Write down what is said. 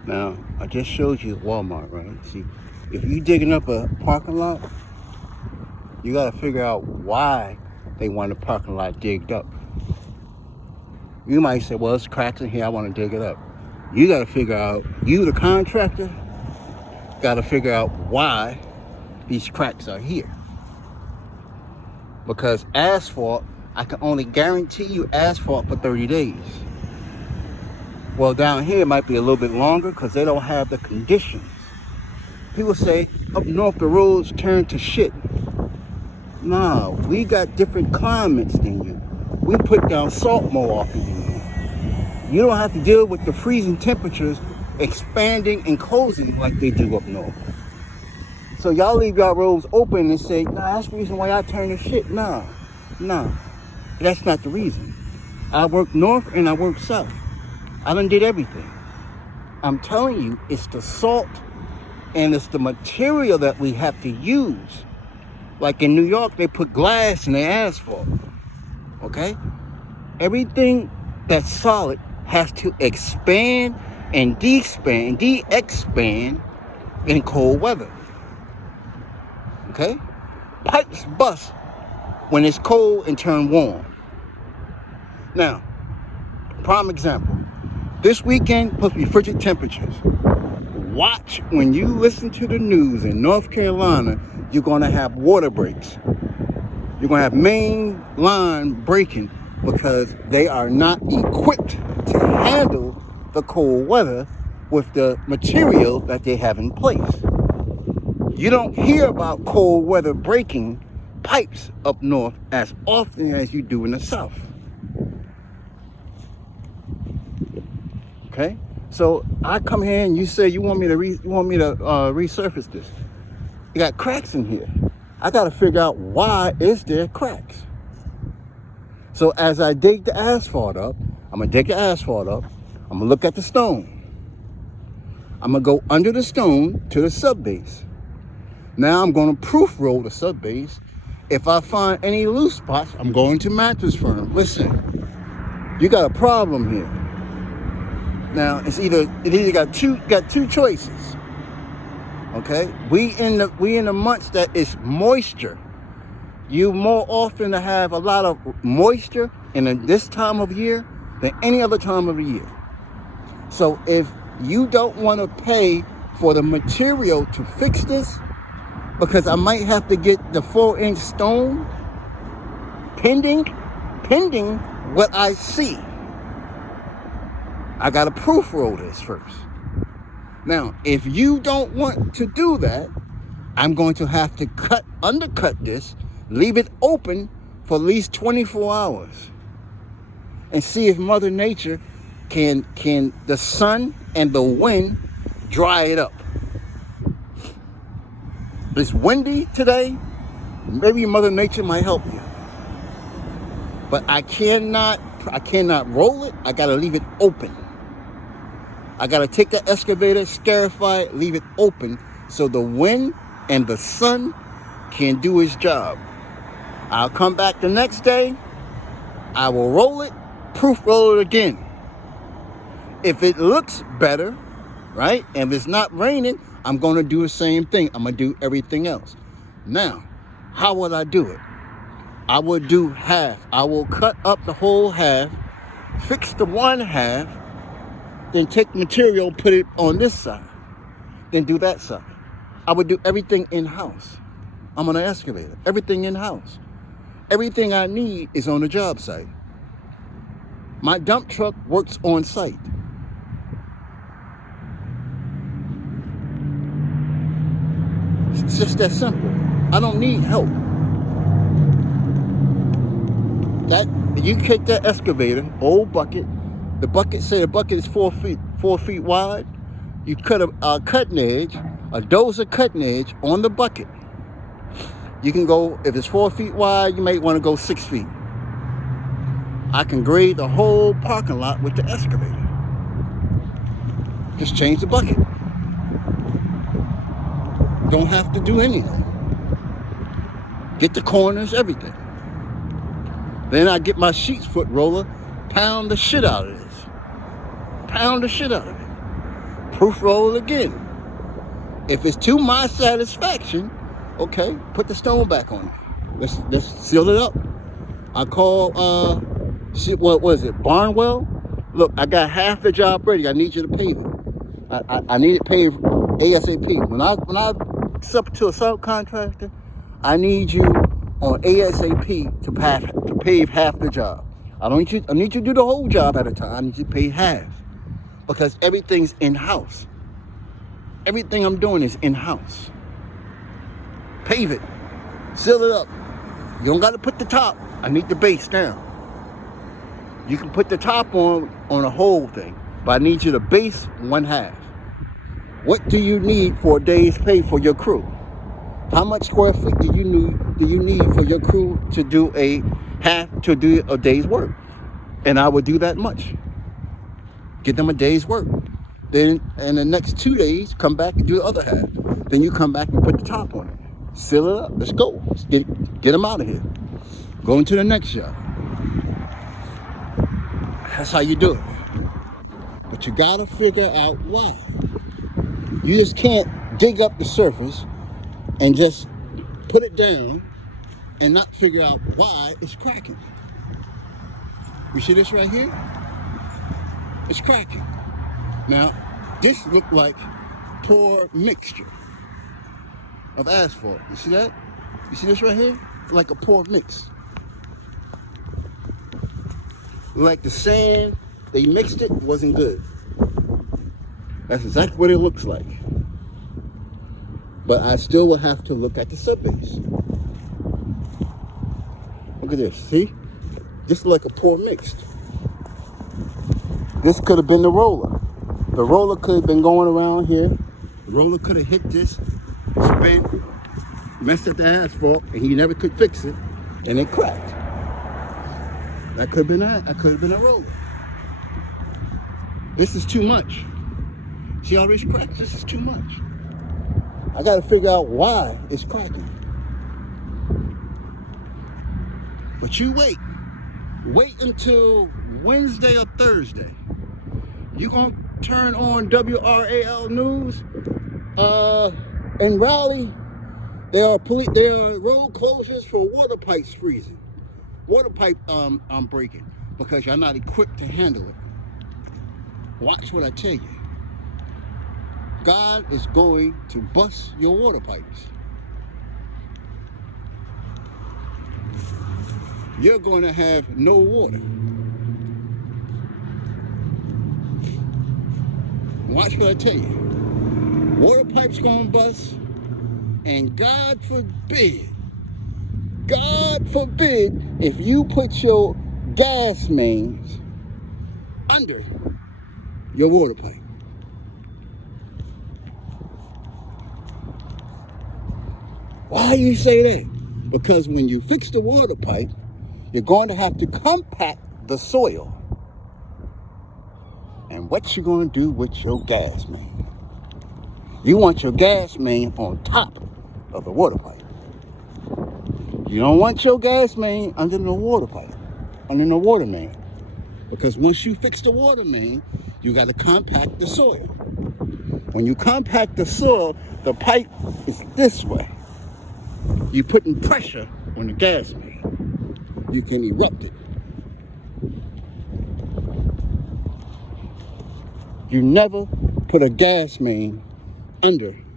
Now, I just showed you Walmart, right? See, if you digging up a parking lot, you got to figure out why they want the parking lot digged up. You might say, well, it's cracks in here, I want to dig it up. You got to figure out, you the contractor, got to figure out why these cracks are here. Because asphalt, I can only guarantee you asphalt for 30 days. Well, down here it might be a little bit longer because they don't have the conditions. People say, up north the roads turn to shit. Nah, we got different climates than you. We put down salt more often than you. You don't have to deal with the freezing temperatures expanding and closing like they do up north. So y'all leave y'all roads open and say, nah, that's the reason why I turn to shit. Nah, that's not the reason. I work north and I work south. I done did everything. I'm telling you, it's the salt and it's the material that we have to use. Like in New York, they put glass in their asphalt. Okay? Everything that's solid has to expand and de-expand in cold weather. Okay? Pipes bust when it's cold and turn warm. Now, prime example. This weekend supposed to be frigid temperatures. Watch when you listen to the news in North Carolina, you're going to have water breaks. You're going to have main line breaking because they are not equipped to handle the cold weather with the material that they have in place. You don't hear about cold weather breaking pipes up north as often as you do in the south. Okay, so I come here and you say you want me to resurface this. You got cracks in here. I got to figure out why is there cracks. So as I dig the asphalt up, I'm gonna dig the asphalt up. I'm gonna look at the stone. I'm gonna go under the stone to the subbase. Now I'm gonna proof roll the subbase. If I find any loose spots, I'm going to Mattress Firm. Listen, you got a problem here. Now it either got two choices. Okay, we in the months that is moisture. You more often to have a lot of moisture in this time of year than any other time of the year. So if you don't want to pay for the material to fix this, because I might have to get the 4-inch stone pending what I see. I got to proof roll this first. Now, if you don't want to do that, I'm going to have to undercut this, leave it open for at least 24 hours and see if Mother Nature can the sun and the wind dry it up. It's windy today. Maybe Mother Nature might help you. But I cannot roll it. I got to leave it open. I got to take the excavator, scarify it, leave it open so the wind and the sun can do its job. I'll come back the next day. I will roll it, proof roll it again. If it looks better, right, and if it's not raining, I'm going to do the same thing. I'm going to do everything else. Now, how would I do it? I would do half. I will cut up the whole half, fix the one half, then take material, put it on this side, then do that side. I would do everything in-house. I'm on an excavator, everything in-house. Everything I need is on the job site. My dump truck works on site. It's just that simple. I don't need help. That you take that excavator, old bucket. The bucket, say the bucket is 4 feet wide. You cut a cutting edge, a dozer cutting edge on the bucket. You can go, if it's 4 feet wide, you might want to go 6 feet. I can grade the whole parking lot with the excavator. Just change the bucket. Don't have to do anything. Get the corners, everything. Then I get my sheets foot roller, pound the shit out of this. Pound the shit out of it. proof roll it again. If it's to my satisfaction, okay, put the stone back on it. Let's seal it up. I call what was it, Barnwell? Look, I got half the job ready. I need you to pave it. I need it paved ASAP. When I sub to a subcontractor, I need you on ASAP to pave half the job. I need you to do the whole job at a time. I need you to pay half, because everything's in-house. Everything I'm doing is in-house. Pave it, seal it up. You don't got to put the top. I need the base down. You can put the top on a whole thing, but I need you to base one half. What do you need for a day's pay for your crew? How much square feet do you need for your crew to do a day's work? And I would do that much. Give them a day's work. Then in the next 2 days, come back and do the other half. Then you come back and put the top on it. Seal it up. Let's go. Let's get them out of here. Go into the next job. That's how you do it. But you gotta figure out why. You just can't dig up the surface and just put it down and not figure out why it's cracking. You see this right here? It's cracking. Now, this looked like poor mixture of asphalt. You see that? You see this right here? Like a poor mix. Like the sand, they mixed it, wasn't good. That's exactly what it looks like. But I still will have to look at the subbase. Look at this, see? Just like a poor mixed. This could have been the roller. The roller could have been going around here. The roller could have hit this, spin, messed up the asphalt, and he never could fix it, and it cracked. That could have been that. That could have been a roller. This is too much. See all these cracks? This is too much. I got to figure out why it's cracking. But you wait. Wait until Wednesday or Thursday. You gonna turn on WRAL News? In Raleigh, there are road closures for water pipes freezing. Water pipe breaking because you're not equipped to handle it. Watch what I tell you. God is going to bust your water pipes. You're going to have no water. Watch what I tell you. Water pipes going to bust, and God forbid, if you put your gas mains under your water pipe. Why you say that? Because when you fix the water pipe, you're going to have to compact the soil. And what you going to do with your gas main? You want your gas main on top of the water pipe. You don't want your gas main under the water pipe, under the water main. Because once you fix the water main, you got to compact the soil. When you compact the soil, the pipe is this way. You're putting pressure on the gas main. You can erupt it. You never put a gas main under